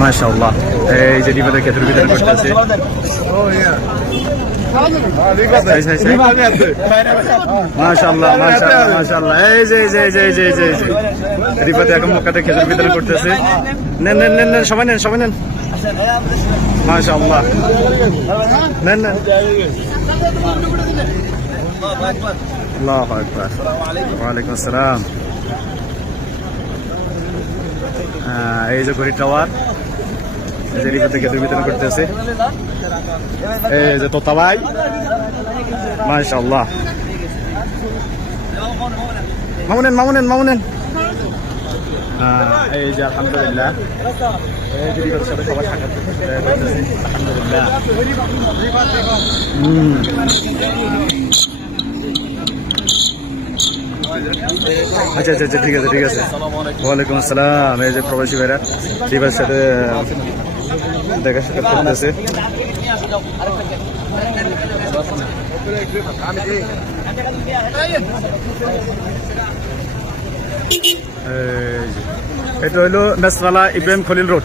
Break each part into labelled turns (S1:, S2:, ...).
S1: মাশাআল্লাহ। এই যে ডিবাদের ক্ষেত্রে বিতরণ করতেছে। মাশাআল্লাহ মাশাআল্লাহ মাশাআল্লাহ। এই যে এই যে এই যে এই যে এই যে রিফাতে এখন মক্কাতে খেজুর বিতরণ করতেছে নেন নেন নেন নেন সবাই নেন সবাই নেন। মাশাআল্লাহ। নেন নেন। আল্লাহু আকবার। ওয়ালাইকুম আসসালাম। আহ, এই যে ঘড়ি টাওয়ার। যে রিফাতে খেজুর বিতরণ করতেছে এই যে তোতা ভাই। মাশাআল্লাহ। মামুনেন মামুনেন মামুনেন। এই যে এই যে রিফাতের সাথে সবাই আচ্ছা আচ্ছা আচ্ছা ঠিক আছে ঠিক আছে। ওয়ালাইকুম আসসালাম। এই যে প্রবাসী ভাইরা রিফার সাথে দেখা করতেছে। এটা হইল মেসরালা ইব্রাহিম খলিল রোড।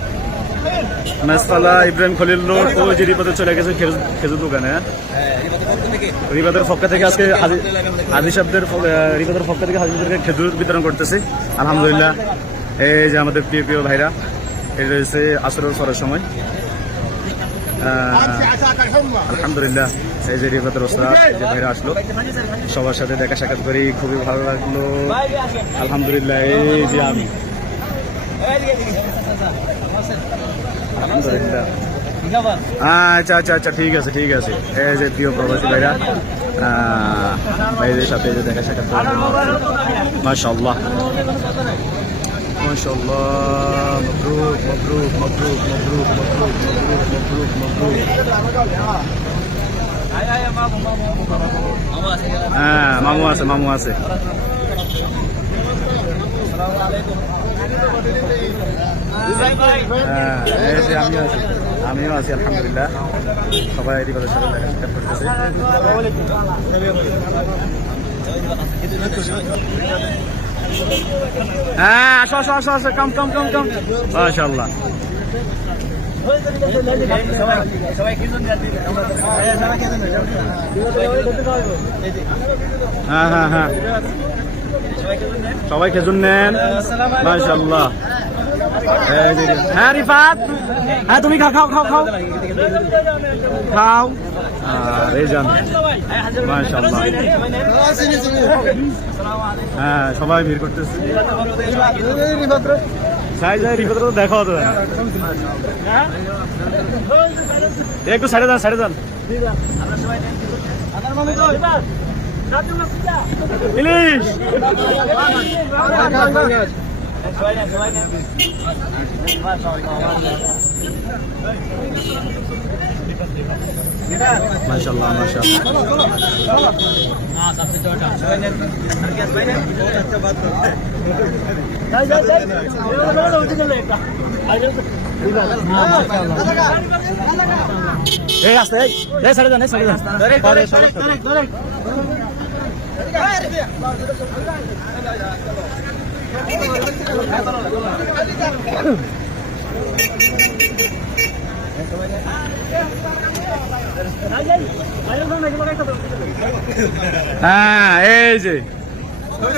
S1: মেসরালা ইব্রাহিম খলিল রোড ও যে রিপাতে চলে গেছে খেজুর দোকানে? রিবাদের পক্ষ থেকে আজকে হাজি- সাহেবদের রিবাদের পক্ষ থেকে হাজিদেরকে খেজুর বিতরণ করতেছি। আলহামদুলিল্লাহ। এই যে আমাদের প্রিয় প্রিয় ভাইরা এটা হচ্ছে আসরের পরের সময়। আলহামদুলিল্লাহ, এই যে রিবাদের ওসরা যে ভাইরা আসলো। সবার সাথে দেখা সাক্ষাৎ করি, খুবই ভালো লাগল। আলহামদুলিল্লাহ, এই যে আমি। আলহামদুলিল্লাহ। আচ্ছা আচ্ছা আচ্ছা ঠিক আছে ঠিক আছে। এই যে প্রিয় প্রবাসী ভাইরা ভাইদের সাথে দেখা সাক্ষাৎ মাশাল্লাহ মাশাল্লাহ মবরুক মবরুক মবরুক মবরুক মবরুক মবরুক মবরুক মবরুক। হ্যাঁ মামু আছে মামু আছে। হ্যাঁ আমিও আছি। আমিও আছি, আলহামদুলিল্লাহ। সবাই রিবাদের সাথে দেখা হ্যাঁ আসো আসো আসো আসো কাম কাম কাম কাম মাশাল্লাহ হ্যাঁ হ্যাঁ হ্যাঁ। সবাই খেজুর নেন। যে, হ্যাঁ রিফাত? হ্যাঁ তুমি খাও খাও খাও খাও। খাও। আর এই হ্যাঁ সবাই ভিড় করতেছে। সাই যাই রিফাত তো একটু সাইডে যান সাইডে যান। ইলিশ! মাশাল্লাহ এই আসতে এই সাড়ে যান এই সাড়ে যান হ্যাঁ এই যে।
S2: ছবি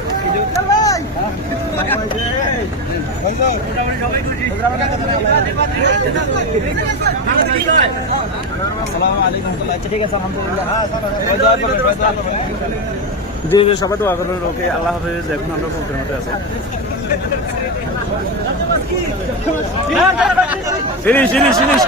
S1: জি জি সবাই তো আগ্রহ ওকে আল্লাহ হাফেজ এখন আমরা খুব মতো আছি ফিনিশ ফিনিশ ফিনিশ